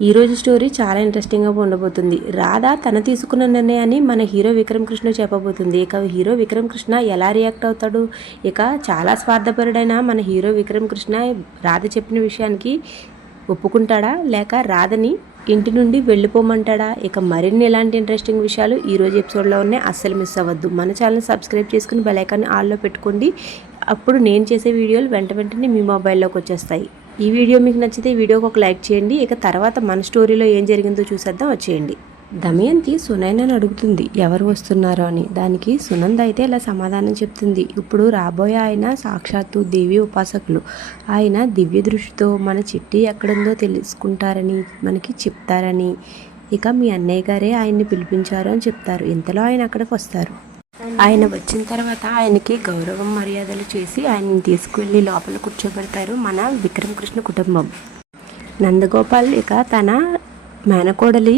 ఈరోజు స్టోరీ చాలా ఇంట్రెస్టింగ్గా ఉండబోతుంది. రాధ తన తీసుకున్న నిర్ణయాన్ని మన హీరో విక్రమ్ కృష్ణ చెప్పబోతుంది. ఇక హీరో విక్రమ్ కృష్ణ ఎలా రియాక్ట్ అవుతాడు? ఇక చాలా స్వార్థపరుడైన మన హీరో విక్రమ్ కృష్ణ రాధ చెప్పిన విషయానికి ఒప్పుకుంటాడా, లేక రాధని ఇంటి నుండి వెళ్ళిపోమంటాడా? ఇక మరిన్ని ఇలాంటి ఇంట్రెస్టింగ్ విషయాలు ఈరోజు ఎపిసోడ్లో ఉన్నాయి. అస్సలు మిస్ అవ్వద్దు. మన ఛానల్ సబ్స్క్రైబ్ చేసుకుని బెల్ ఐకాన్ ఆల్లో పెట్టుకోండి. అప్పుడు నేను చేసే వీడియోలు వెంటనే మీ మొబైల్లోకి వచ్చేస్తాయి. ఈ వీడియో మీకు నచ్చితే ఈ వీడియోకి ఒక లైక్ చేయండి. ఇక తర్వాత మన స్టోరీలో ఏం జరిగిందో చూసేద్దాం, వచ్చేయండి. దమయంతి సునైనని అడుగుతుంది ఎవరు వస్తున్నారో అని. దానికి సునంద అయితే ఇలా సమాధానం చెప్తుంది. ఇప్పుడు రాబోయే ఆయన సాక్షాత్తు దేవి ఉపాసకులు. ఆయన దివ్య దృష్టితో మన చిట్టి ఎక్కడుందో తెలుసుకుంటారని మనకి చెప్తారని, ఇక మీ అన్నయ్య గారే ఆయన్ని పిలిపించారు అని చెప్తారు. ఇంతలో ఆయన అక్కడికి వస్తారు. ఆయన వచ్చిన తర్వాత ఆయనకి గౌరవం మర్యాదలు చేసి ఆయన్ని తీసుకువెళ్ళి లోపల కూర్చోబెడతారు మన విక్రమ్ కృష్ణ కుటుంబం. నందగోపాల్ ఇక తన మేనకోడలి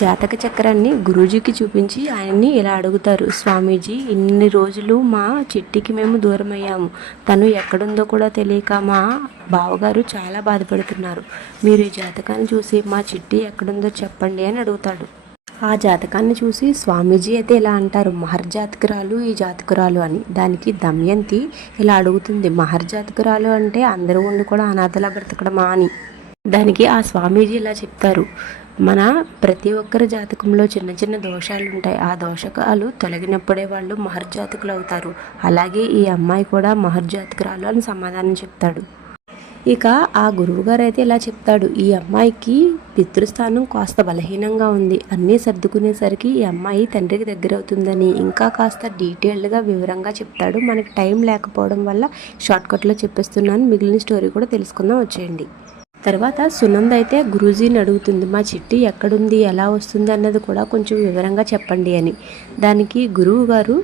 జాతక చక్రాన్ని గురూజీకి చూపించి ఆయన్ని ఇలా అడుగుతారు, స్వామీజీ, ఇన్ని రోజులు మా చిట్టికి మేము దూరం అయ్యాము. తను ఎక్కడుందో కూడా తెలియక మా బావగారు చాలా బాధపడుతున్నారు. మీరు ఈ జాతకాన్ని చూసి మా చిట్టి ఎక్కడుందో చెప్పండి అని అడుగుతాడు. ఆ జాతకాన్ని చూసి స్వామీజీ అయితే ఇలా అంటారు, మహర్జాతకురాలు ఈ జాతకురాలు అని. దానికి దమయంతి ఇలా అడుగుతుంది, మహర్జాతకురాలు అంటే అందరూ ఉండి కూడా అనాథలా బ్రతకడమా అని. దానికి ఆ స్వామీజీ ఇలా చెప్తారు, మన ప్రతి ఒక్కరి జాతకంలో చిన్న చిన్న దోషాలు ఉంటాయి. ఆ దోషకాలు తొలగినప్పుడే వాళ్ళు మహర్జాతకులు అవుతారు. అలాగే ఈ అమ్మాయి కూడా మహర్జాతకురాలు అని సమాధానం చెప్తాడు. ఇక ఆ గురువుగారు అయితే ఇలా చెప్తాడు, ఈ అమ్మాయికి పితృస్థానం కాస్త బలహీనంగా ఉంది. అన్నీ సర్దుకునేసరికి ఈ అమ్మాయి తండ్రికి దగ్గర అవుతుందని ఇంకా కాస్త డీటెయిల్డ్గా వివరంగా చెప్తాడు. మనకి టైం లేకపోవడం వల్ల షార్ట్కట్లో చెప్పేస్తున్నాను. మిగిలిన స్టోరీ కూడా తెలుసుకుందాం, వచ్చేయండి. తర్వాత సునంద అయితే గురూజీని అడుగుతుంది, మా చిట్టి ఎక్కడుంది, ఎలా వస్తుంది అన్నది కూడా కొంచెం వివరంగా చెప్పండి అని. దానికి గురువు గారు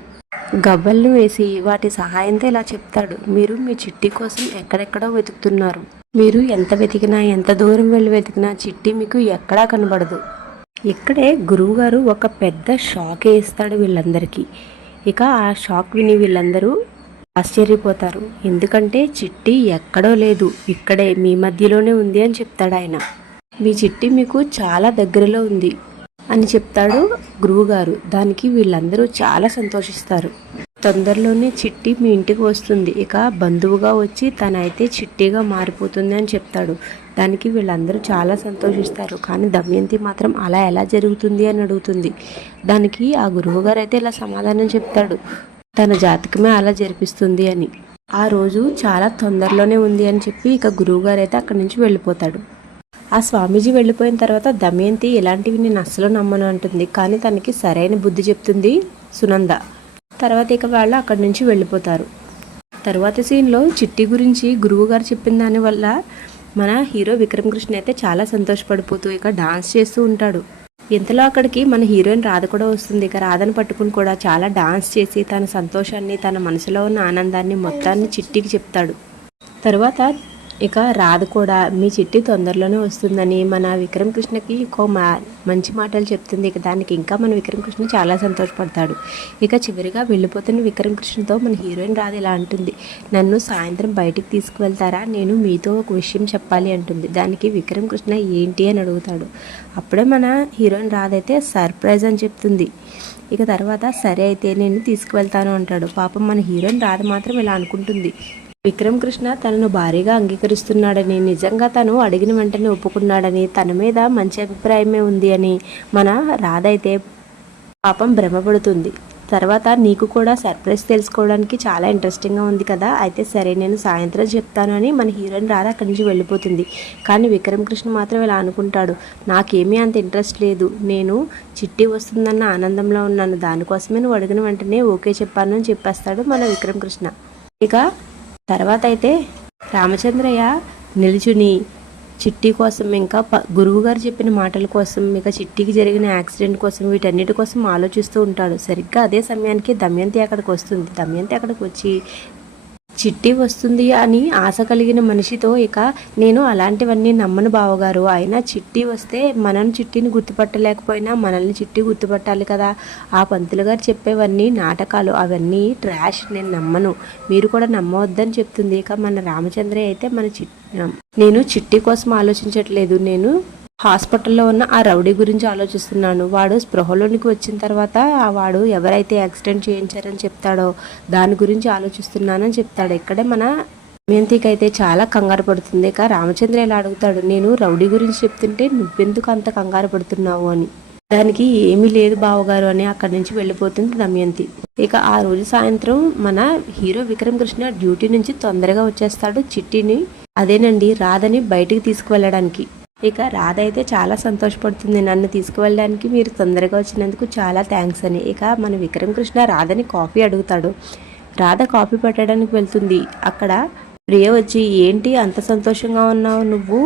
గవ్వలను వేసి వాటి సహాయంతో ఇలా చెప్తాడు, మీరు మీ చిట్టి కోసం ఎక్కడెక్కడో వెతుకుతున్నారు. మీరు ఎంత వెతికినా ఎంత దూరం వెళ్ళి వెతికినా చిట్టి మీకు ఎక్కడా కనబడదు. ఇక్కడే గురువుగారు ఒక పెద్ద షాక్ వేస్తాడు వీళ్ళందరికీ. ఇక ఆ షాక్ విని వీళ్ళందరూ ఆశ్చర్యపోతారు. ఎందుకంటే చిట్టి ఎక్కడో లేదు, ఇక్కడే మీ మధ్యలోనే ఉంది అని చెప్తాడు ఆయన. మీ చిట్టి మీకు చాలా దగ్గరలో ఉంది అని చెప్తాడు గురువుగారు. దానికి వీళ్ళందరూ చాలా సంతోషిస్తారు. తొందరలోనే చిట్టి మీ ఇంటికి వస్తుంది, ఇక బంధువుగా వచ్చి తనైతే చిట్టిగా మారిపోతుంది అని చెప్తాడు. దానికి వీళ్ళందరూ చాలా సంతోషిస్తారు. కానీ దమయంతి మాత్రం అలా ఎలా జరుగుతుంది అని అడుగుతుంది. దానికి ఆ గురువుగారు అయితే ఇలా సమాధానం చెప్తాడు, తన జాతకమే అలా జరిపిస్తుంది అని. ఆ రోజు చాలా తొందరలోనే ఉంది అని చెప్పి ఇక గురువుగారు అయితే అక్కడి నుంచి వెళ్ళిపోతాడు. ఆ స్వామీజీ వెళ్ళిపోయిన తర్వాత దమయంతి ఇలాంటివి నేను అస్సలు నమ్మను అంటుంది. కానీ తనకి సరైన బుద్ధి చెప్తుంది సునంద. తర్వాత ఇక వాళ్ళు అక్కడి నుంచి వెళ్ళిపోతారు. తర్వాత సీన్లో చిట్టి గురించి గురువు గారు చెప్పిన దాని వల్ల మన హీరో విక్రమ్ కృష్ణ అయితే చాలా సంతోషపడిపోతూ ఇక డాన్స్ చేస్తూ ఉంటాడు. ఇంతలో అక్కడికి మన హీరోయిన్ రాధ కూడా వస్తుంది. ఇక రాధను పట్టుకుని కూడా చాలా డాన్స్ చేసి తన సంతోషాన్ని, తన మనసులో ఉన్న ఆనందాన్ని మొత్తాన్ని చిట్టికి చెప్తాడు. తర్వాత ఇక రాధ కూడా మీ చిట్టి తొందరలోనే వస్తుందని మన విక్రమ్ కృష్ణకి మంచి మాటలు చెప్తుంది. ఇక దానికి ఇంకా మన విక్రమ్ కృష్ణ చాలా సంతోషపడతాడు. ఇక చివరిగా వెళ్ళిపోతున్న విక్రమ్ కృష్ణతో మన హీరోయిన్ రాధ ఇలా అంటుంది, నన్ను సాయంత్రం బయటికి తీసుకువెళ్తారా, నేను మీతో ఒక విషయం చెప్పాలి అంటుంది. దానికి విక్రమ్ కృష్ణ ఏంటి అని అడుగుతాడు. అప్పుడే మన హీరోయిన్ రాధ అయితే సర్ప్రైజ్ అని చెప్తుంది. ఇక తర్వాత సరే అయితే నేను తీసుకువెళ్తాను అంటాడు. పాపం మన హీరోయిన్ రాధ మాత్రం ఇలా అనుకుంటుంది, విక్రమ్ కృష్ణ తనను భారీగా అంగీకరిస్తున్నాడని, నిజంగా తను అడిగిన వెంటనే ఒప్పుకున్నాడని, తన మీద మంచి అభిప్రాయమే ఉంది అని మన రాధ అయితే పాపం భ్రమపడుతుంది. తర్వాత నీకు కూడా సర్ప్రైజ్ తెలుసుకోవడానికి చాలా ఇంట్రెస్టింగ్గా ఉంది కదా, అయితే సరే నేను సాయంత్రం చెప్తాను అని మన హీరోయిన్ రాధ అక్కడి నుంచి వెళ్ళిపోతుంది. కానీ విక్రమ్ కృష్ణ మాత్రం ఇలా అనుకుంటాడు, నాకేమీ అంత ఇంట్రెస్ట్ లేదు, నేను చిట్టి వస్తుందన్న ఆనందంలో ఉన్నాను, దానికోసమే నువ్వు అడిగిన వెంటనే ఓకే చెప్పాను అని చెప్పేస్తాడు మన విక్రమ్ కృష్ణ. ఇక తర్వాత అయితే రామచంద్రయ్య నిల్చుని చిట్టి కోసం ఇంకా గురువుగారు చెప్పిన మాటల కోసం, ఇక చిట్టికి జరిగిన యాక్సిడెంట్ కోసం, వీటన్నిటి కోసం ఆలోచిస్తూ ఉంటాడు. సరిగ్గా అదే సమయానికి దమయంతి అక్కడికి వస్తుంది. దమయంతి అక్కడికి వచ్చి చిట్టి వస్తుంది అని ఆశ కలిగిన మనిషితో, ఇక నేను అలాంటివన్నీ నమ్మను బావగారు, అయినా చిట్టి వస్తే మనం చిట్టిని గుర్తుపట్టలేకపోయినా మనల్ని చిట్టి గుర్తుపట్టాలి కదా, ఆ పంతులు గారు చెప్పేవన్నీ నాటకాలు, అవన్నీ ట్రాష్, నేను నమ్మను, మీరు కూడా నమ్మవద్దని చెప్తుంది. ఇక మన రామచంద్రయ్య అయితే నేను చిట్టి కోసం ఆలోచించట్లేదు, నేను హాస్పిటల్లో ఉన్న ఆ రౌడీ గురించి ఆలోచిస్తున్నాను. వాడు స్పృహలోనికి వచ్చిన తర్వాత వాడు ఎవరైతే యాక్సిడెంట్ చేయించారని చెప్తాడో దాని గురించి ఆలోచిస్తున్నానని చెప్తాడు. ఇక్కడే మన దమయంతికి అయితే చాలా కంగారు పడుతుంది. ఇక రామచంద్ర ఇలా అడుగుతాడు, నేను రౌడీ గురించి చెప్తుంటే నువ్వెందుకు అంత కంగారు పడుతున్నావు అని. దానికి ఏమీ లేదు బావగారు అని అక్కడి నుంచి వెళ్ళిపోతుంది దమయంతి. ఇక ఆ రోజు సాయంత్రం మన హీరో విక్రమ్ కృష్ణ డ్యూటీ నుంచి తొందరగా వచ్చేస్తాడు చిట్టిని, అదేనండి రాధని బయటికి తీసుకువెళ్ళడానికి. ఇక రాధ అయితే చాలా సంతోషపడుతుంది, నన్ను తీసుకువెళ్ళడానికి మీరు తొందరగా వచ్చినందుకు చాలా థ్యాంక్స్ అని. ఇక మన విక్రమ్ కృష్ణ రాధని కాఫీ అడుగుతాడు. రాధ కాఫీ పెట్టడానికి వెళ్తుంది. అక్కడ ప్రియ వచ్చి, ఏంటి అంత సంతోషంగా ఉన్నావు, నువ్వు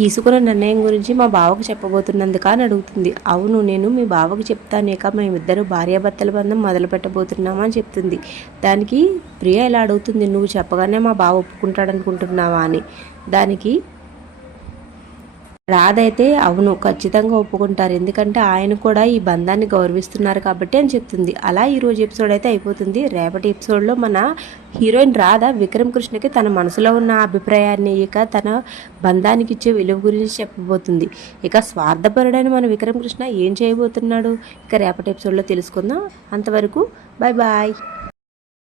తీసుకున్న నిర్ణయం గురించి మా బావకు చెప్పబోతున్నందుక అని అడుగుతుంది. అవును, నేను మీ బావకు చెప్తాను, ఇక మేమిద్దరు భార్యాభర్తల బంధం మొదలు పెట్టబోతున్నామా అని చెప్తుంది. దానికి ప్రియ ఇలా అడుగుతుంది, నువ్వు చెప్పగానే మా బావ ఒప్పుకుంటాడనుకుంటున్నావా అని. దానికి రాధ అయితే అవును ఖచ్చితంగా ఒప్పుకుంటారు, ఎందుకంటే ఆయన కూడా ఈ బంధాన్ని గౌరవిస్తున్నారు కాబట్టి అని చెప్తుంది. అలా ఈరోజు ఎపిసోడ్ అయితే అయిపోతుంది. రేపటి ఎపిసోడ్లో మన హీరోయిన్ రాధ విక్రమ్ కృష్ణకి తన మనసులో ఉన్న అభిప్రాయాన్ని, ఇక తన బంధానికి ఇచ్చే విలువ గురించి చెప్పబోతుంది. ఇక స్వార్థపరుడైన మన విక్రమ్ కృష్ణ ఏం చేయబోతున్నాడు ఇక రేపటి ఎపిసోడ్లో తెలుసుకుందాం. అంతవరకు బాయ్ బాయ్.